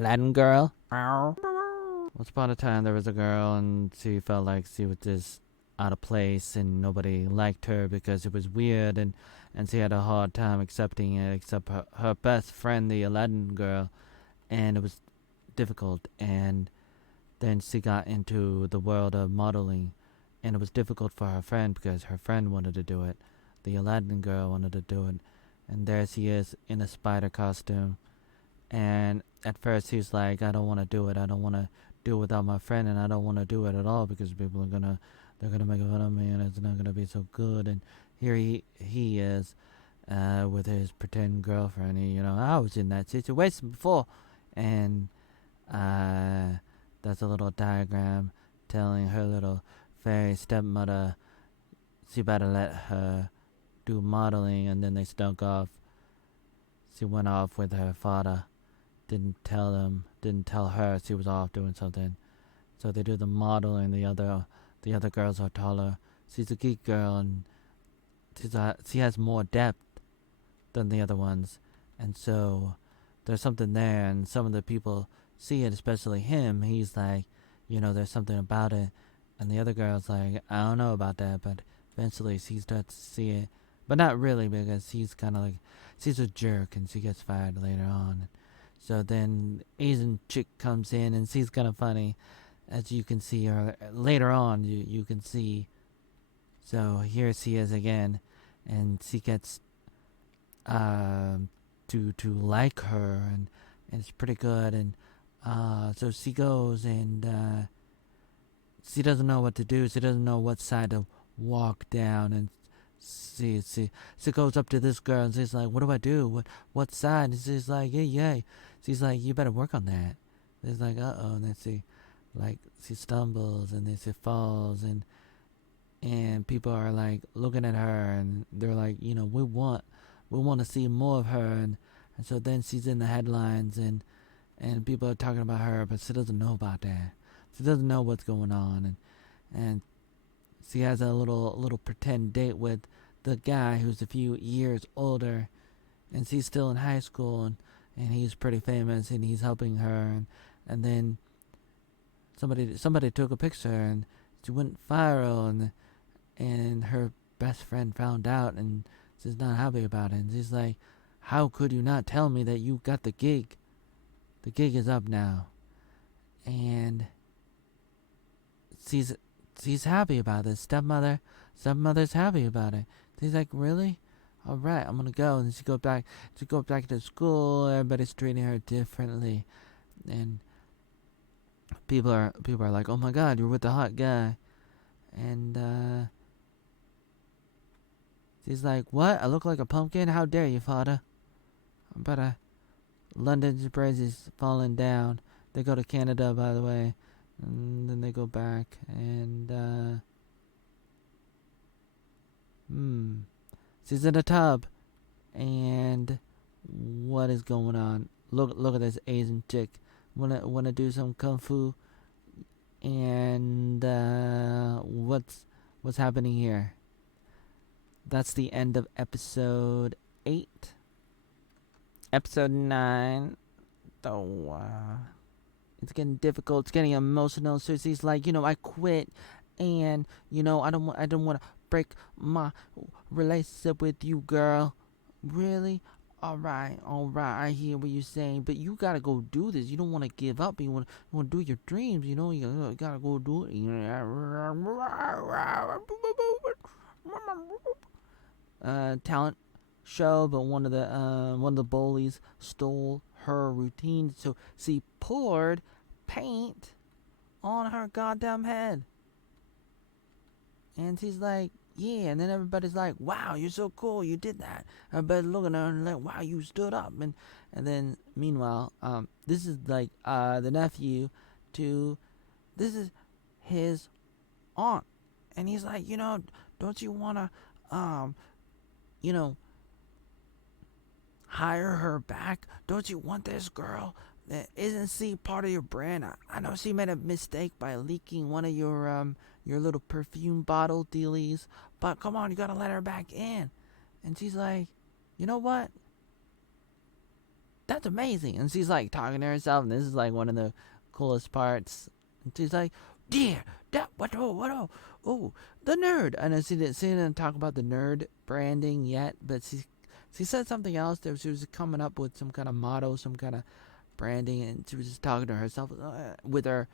Aladdin girl. Once upon a time, there was a girl, and she felt like she was just out of place, and nobody liked her because it was weird, and she had a hard time accepting it, except her best friend, the Aladdin girl, and it was difficult. And then she got into the world of modeling, and it was difficult for her friend because her friend wanted to do it. The Aladdin girl wanted to do it, and there she is in a spider costume. And at first he's like, I don't want to do it. I don't want to do it without my friend, and I don't want to do it at all because people are they're gonna make fun of me, and it's not gonna be so good. And here he is, with his pretend girlfriend. I was in that situation before, and uh, that's a little diagram telling her little fairy stepmother she better let her do modeling, and then they stunk off. She went off with her father. Didn't tell her she was off doing something. So they do the modeling. The other girls are taller. She's a geek girl, and she has more depth than the other ones, and so there's something there. And some of the people see it, especially him. He's like, there's something about it, and the other girl's like, I don't know about that, but eventually she starts to see it, but not really because she's kind of like she's a jerk, and she gets fired later on. So then Asian chick comes in, and she's kind of funny, as you can see her later on. You can see. So here she is again, and she gets to like her, and it's pretty good. And so she goes, and she doesn't know what to do. She doesn't know what side to walk down, and she goes up to this girl, and she's like, "What do I do? What side?" And she's like, "Yeah, yeah." She's like, "You better work on that." She's like, "Uh oh," and then she stumbles, and then she falls, and people are like looking at her, and they're like, we want to see more of her. And so then she's in the headlines, and people are talking about her, but she doesn't know about that. She doesn't know what's going on. And she has a little pretend date with the guy who's a few years older, and she's still in high school, and he's pretty famous, and he's helping her. And then somebody took a picture, and she went viral, and her best friend found out, and she's not happy about it. And she's like, "How could you not tell me that you got the gig? The gig is up now." And she's happy about this. Stepmother's happy about it. She's like, "Really? All right, I'm gonna go." And she goes back to school. Everybody's treating her differently, and people are like, "Oh my God, you're with the hot guy." And she's like, "What? I look like a pumpkin? How dare you, father?" But London's bridge is falling down. They go to Canada, by the way, and then they go back, and she's in a tub, and what is going on? Look at this Asian chick. Wanna do some kung fu, and what's happening here? That's the end of episode 8. Episode 9. Oh, it's getting difficult. It's getting emotional. So she's like, I quit, and I don't want to break my relationship with you, girl. Really? All right. I hear what you're saying, but you gotta go do this. You don't want to give up. You want to do your dreams. You gotta go do it. Talent show, but one of the bullies stole her routine, so she poured paint on her goddamn head. And she's like, "Yeah," and then everybody's like, "Wow, you're so cool, you did that." Everybody's looking at her and like, "Wow, you stood up." And then meanwhile, this is like the nephew to this is his aunt, and he's like, "Don't you wanna you know hire her back? Don't you want this girl? Isn't she part of your brand? I know she made a mistake by leaking one of your little perfume bottle dealies, but come on, you gotta let her back in." And she's like, "You know what? that's amazing. And she's like talking to herself, and this is like one of the coolest parts. And she's like, yeah, that oh, the nerd. And she didn't talk about the nerd branding yet, but she said something else. That she was coming up with some kind of motto, some kind of branding, and she was just talking to herself with her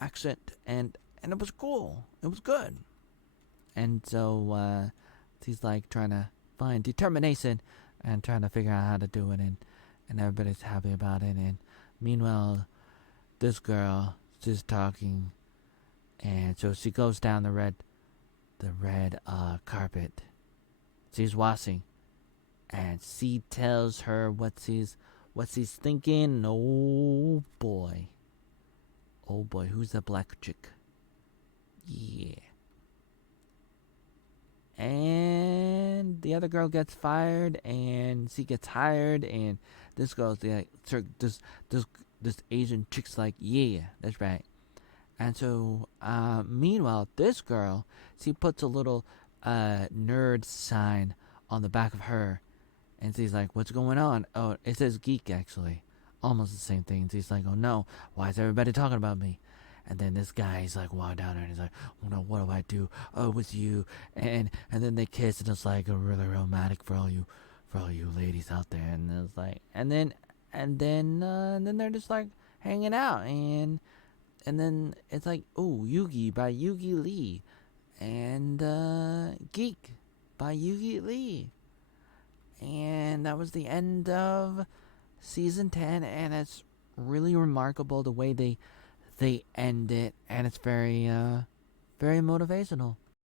accent, and it was cool. It was good. And so she's like trying to find determination and trying to figure out how to do it, and everybody's happy about it. And meanwhile, this girl is talking, and so she goes down the red carpet. She's washing, and she tells her what she's thinking. Oh boy, who's the black chick? Yeah. And the other girl gets fired, and she gets hired, and this girl's like, this Asian chick's like, yeah, that's right. And so, meanwhile, this girl, she puts a little nerd sign on the back of her, and she's like, what's going on? Oh, it says Geek, actually. Almost the same thing. She's like, oh no, why is everybody talking about me? And then this guy, he's like, walking down there, and he's like, oh no, what do I do? Oh, with you. And then they kiss, and it's like a really romantic for all you ladies out there. And it's like, and then they're just like hanging out, and then it's like, oh, Yugi by Yugi Lee, and Geek by Yugi Lee. And that was the end of season 10, and it's really remarkable the way they end it, and it's very very motivational.